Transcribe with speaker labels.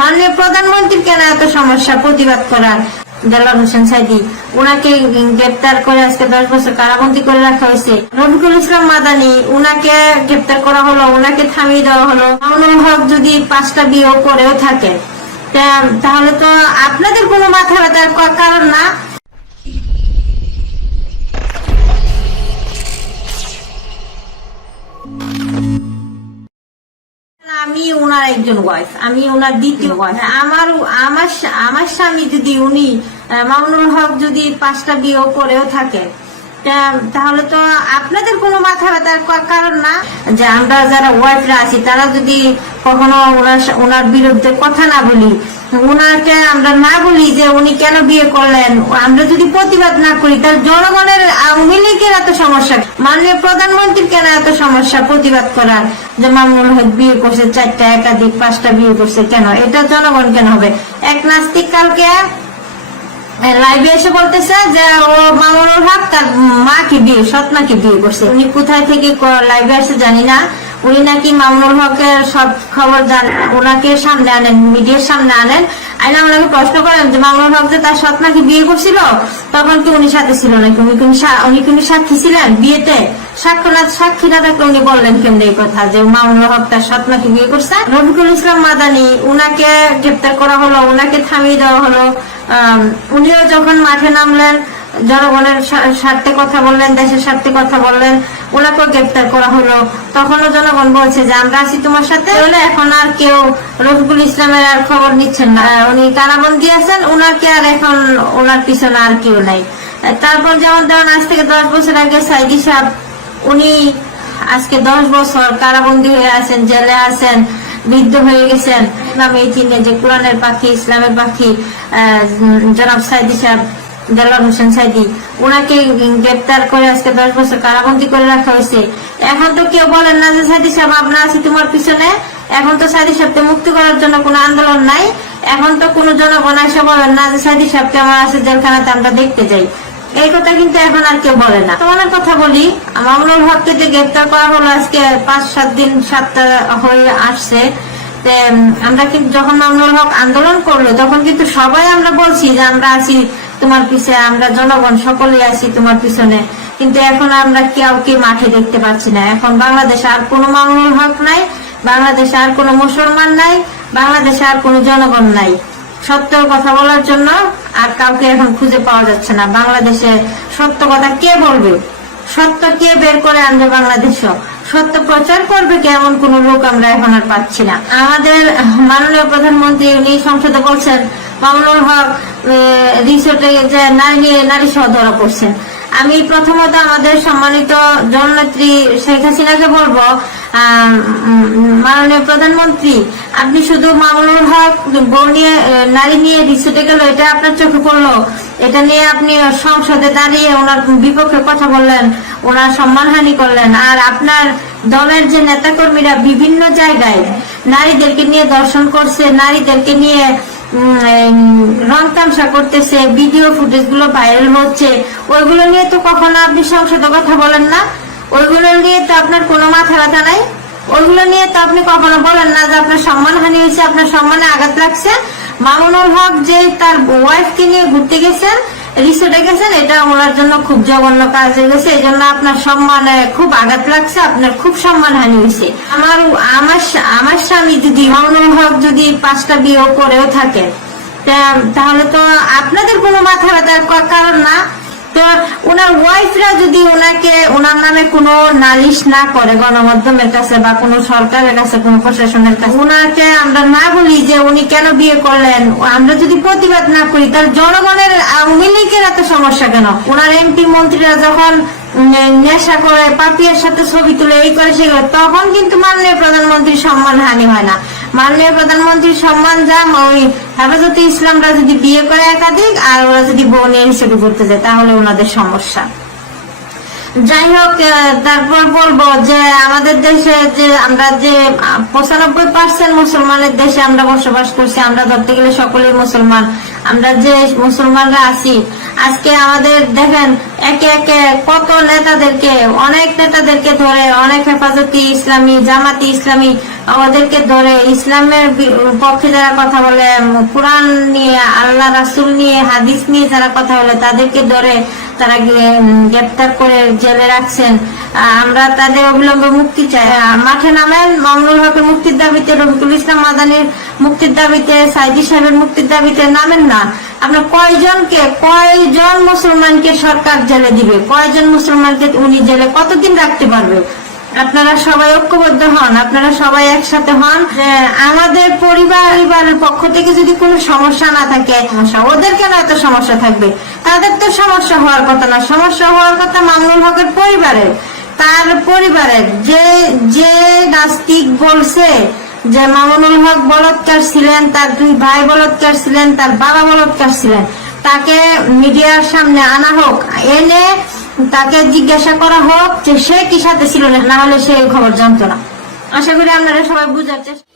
Speaker 1: মাননীয় প্রধানমন্ত্রীর কেন এত সমস্যা প্রতিবাদ করার? দেলার হোসেন সাইদি উনাকে গ্রেপ্তার করে আজকে দশ বছর কারাবন্দী করে রাখা হয়েছে। রফিকুল ইসলাম মাদানি, উনাকে গ্রেপ্তার করা হলো, উনাকে থামিয়ে দেওয়া হলো। মামুনুল হক যদি পাঁচটা বিয়েও করেও থাকে তাহলে তো আপনাদের কোনো মাথা ব্যথার কারণ না? একজন ওয়াইফ আমি ওনার দ্বিতীয় ওয়াইফ আমার আমার আমার স্বামী যদি উনি মামুনুল হক যদি পাঁচটা বিয়েও করেও থাকে তাহলে তো আপনাদের কোনো মাথা ব্যথার কারণ না? যে আমরা যারা ওয়াইফরা আছি, তারা যদি কখনো ওনার বিরুদ্ধে কথা না বলি, ওনাকে আমরা না বলি যে উনি কেন বিয়ে করলেন, আমরা যদি প্রতিবাদ না করি, তাহলে জনগণের আওয়ামী লীগের এত সমস্যা মাননীয় প্রধানমন্ত্রীর কেন এত সমস্যা প্রতিবাদ করার? যে মামুনুল হক বিয়ে করছে, চারটা একাধিক, পাঁচটা বিয়ে করছে, কেন? এটা জনগণ কেন হবে? এক নাস্তিক কালকে লাইভে এসে বলতেছে যে, ও মামুনুল হক তার মাকে বিয়ে, সৎ মাকে বিয়ে করছে? উনি কোথায় থেকে লাইভে আসে জানি না। উনি নাকি মামুনুল হকের সব খবর জান ওনাকে সামনে আনেন, মিডিয়ার সামনে আনেন। আইনা ওনাকে প্রশ্ন করেন যে মামুনুল হক যে তার সৎ নাকি বিয়ে করছিল? তখন কি উনি সাথে ছিল নাকি? উনি কোন উনি কোন সাক্ষী ছিলেন? বিয়েতে? সাক্ষ্য না সাক্ষী না থাকলে উনি বললেন কেমন এই কথা? যে মামুনুল হক তার সৎ নাকি বিয়ে করছে? রফিকুল ইসলাম মাদানি, উনাকে গ্রেপ্তার করা হলো, উনাকে থামিয়ে দেওয়া হলো। উনিও যখন মাঠে নামলেন জনগণের স্বা- স্বার্থে কথা বললেন, দেশের স্বার্থে কথা বললেন, ওনাকেও গ্রেপ্তার করা হলো। তখনও জনগণ বলছে যে, আমরা আছি তোমার সাথে। বলে এখন আর কেউ রফিকুল ইসলামের আর খবর নিচ্ছেন না। উনি কারাবন্দি আছেন ওনাকে আর এখন ওনার পিছনে আর কেউ নাই। তারপর যেমন ধরেন আজ থেকে দশ বছর আগে সাইদি সাহেব, উনি আজকে দশ বছর কারাবন্দী হয়ে আছেন, জেলে আছেন, বৃদ্ধ হয়ে গেছেন। এই চিনে যে কোরআনের পাখি, ইসলামের পাখি জনাব সাইদি সাহেব দেলার হোসেন সাইদি। ওনাকে গ্রেপ্তার করে আজকে দশ বছর কারাবন্দি করে রাখা হয়েছে। এখন তো কেউ বলেন না যে সাইদি সাহেব আপনার আছি তোমার পিছনে। এখন তো সাইদি সাহেবকে মুক্তি করার জন্য কোনো আন্দোলন নাই। এখন তো কোনো জনগণ এসে বলেন না যে সাইদি সাহেবকে আমার আছে জেলখানাতে আমরা দেখতে যাই। এই কথা কিন্তু এখন আর কেউ বলে না। তোমার কথা বলি, মামুনুল হককে যে গ্রেপ্তার করা হলো আজকে পাঁচ, সাত দিন, সাতটা হয়ে আসছে। আমরা কিন্তু যখন মামুনুল হক আন্দোলন করল, তখন কিন্তু সবাই আমরা বলছি যে আমরা আছি তোমার পিছে আমরা জনগণ সকলেই আছি তোমার পিছনে। কিন্তু এখন আমরা কাউকে মাঠে দেখতে পাচ্ছি না। এখন বাংলাদেশে আর কোনো মামুনুল হক নাই, বাংলাদেশে আর কোনো মুসলমান নাই, বাংলাদেশে আর কোনো জনগণ নাই। সত্য কথা বলার জন্য আর কাউকে এখন খুঁজে পাওয়া যাচ্ছে না। বাংলাদেশে সত্য কথা কে বলবে? সত্য কে বের করে আনবে বাংলাদেশও সত্য প্রচার করবে কে এমন কোন লোক আমরা এখন আর পাচ্ছি না। আমাদের মাননীয় প্রধানমন্ত্রী উনি সংসদে বলছেন মামুনুল হক রিসোর্টে যে নারী নিয়ে নারী সহ ধরা পড়ছেন আমি প্রথমত আমাদের সম্মানিত জননেত্রী শেখ হাসিনাকে বলব মাননীয় প্রধানমন্ত্রী, আপনি শুধু মামুনুল হক, বউ নিয়ে নারী নিয়ে রিসোর্টে গেল, এটা আপনার চোখে পড়ল? এটা নিয়ে আপনি সংসদে দাঁড়িয়ে ওনার বিপক্ষে কথা বললেন, ওনার সম্মানহানি করলেন, আর আপনার দলের যে নেতাকর্মীরা বিভিন্ন জায়গায় নারীদেরকে নিয়ে দর্শন করছে, নারীদেরকে নিয়ে রং তামসা করতেছে ভিডিও ফুটেজগুলো ভাইরাল হচ্ছে। ওইগুলো নিয়ে তো কখনো আপনি সংসদ কথা বলেন না। ওইগুলো নিয়ে তো আপনার কোনো মাথা ব্যথা নাই। ওইগুলো নিয়ে তো আপনি কখনো বলেন না যে আপনার সম্মান হানি হয়েছে, আপনার সম্মানে আঘাত লাগছে। মামুনুল হক যে তার ওয়াইফকে নিয়ে ঘুরতে গেছেন রিসোর্টে গেছেন, এটা ওনার জন্য খুব জঘন্য কাজ হয়ে গেছে, এই জন্য আপনার সম্মানে খুব আঘাত লাগছে, আপনার খুব সম্মান হানি হয়েছে। আমার আমার আমার স্বামী যদি মামুনুল হক যদি পাঁচটা বিয়ে করেও থাকে তাহলে তো আপনাদের কোনো মাথা ব্যথার কারণ না। তো ওনার ওয়াইফরা যদি ওনাকে ওনার নামে কোনো নালিশ না করে গণমাধ্যমের কাছে বা কোনো সরকারের কাছে, কোনো প্রশাসনের কাছে, ওনাকে আমরা না বলি যে উনি কেন বিয়ে করলেন, আমরা যদি প্রতিবাদ না করি, তাহলে জনগণের আওয়ামী লীগের এত সমস্যা কেন? ওনার এমপি মন্ত্রীরা যখন নেশা করে, পাপিয়ার সাথে ছবি তুলে এই করে সে তখন কিন্তু মাননীয় প্রধানমন্ত্রীর সম্মান হানি হয় না। মাননীয় প্রধানমন্ত্রীর সম্মান যা ওই হেফাজতে ইসলামরা যদি বিয়ে করে একাধিক, আর ওরা যদি বোনের হিসেবে করতে যায়, তাহলে ওনাদের সমস্যা। যাই হোক তারপর বলব যে আমাদের দেশে যে আমরা যে, পঁচানব্বই পার্সেন্ট মুসলমানের দেশে আমরা বসবাস করছি, আমরা ধরতে গেলে সকলেই মুসলমান। আমরা যে মুসলমানরা আছি, আজকে আমাদের দেখেন একে একে কত নেতাদেরকে, অনেক নেতাদেরকে ধরে, অনেক হেফাজতি ইসলামী, জামাতি ইসলামী ওদেরকে ধরে ইসলামের পক্ষে যারা কথা বলে কোরআন নিয়ে, আল্লাহ রাসুল নিয়ে, হাদিস নিয়ে যারা কথা বলে, তাদেরকে ধরে তারা গ্রেপ্তার করে জেলে রাখছেন। আমরা তাদের অবিলম্বে মুক্তি চাই। মাঠে নামেন, মামুনুল হকের মুক্তির দাবিতে রফিকুল ইসলাম মাদানির মুক্তির দাবিতে, সাইদি সাহেবের মুক্তির দাবিতে নামেন না। আপনার কয়জনকে, কয়জন মুসলমানকে সরকার জেলে দিবে? কয়জন মুসলমানকে উনি জেলে কতদিন রাখতে পারবে? আপনারা সবাই ঐক্যবদ্ধ হন, আপনারা সবাই একসাথে হন। আমাদের পরিবার পরিবারের পক্ষ থেকে যদি কোনো সমস্যা না থাকে ওদের কেন এত সমস্যা থাকবে? তাদের তো সমস্যা হওয়ার কথা না। সমস্যা হওয়ার কথা মামুনুল হকের পরিবারের, তার পরিবারের, যে যে নাস্তিক বলছে যে মামুনুল হক বলৎকার ছিলেন, তার দুই ভাই বলৎকার ছিলেন, তার বাবা বলৎকার ছিলেন, তাকে মিডিয়ার সামনে আনা হোক, এনে তাকে জিজ্ঞাসা করা হোক যে সে কি সাথে ছিল না হলে সে খবর জানতো না। আশা করি আপনারা সবাই বুঝার চেষ্টা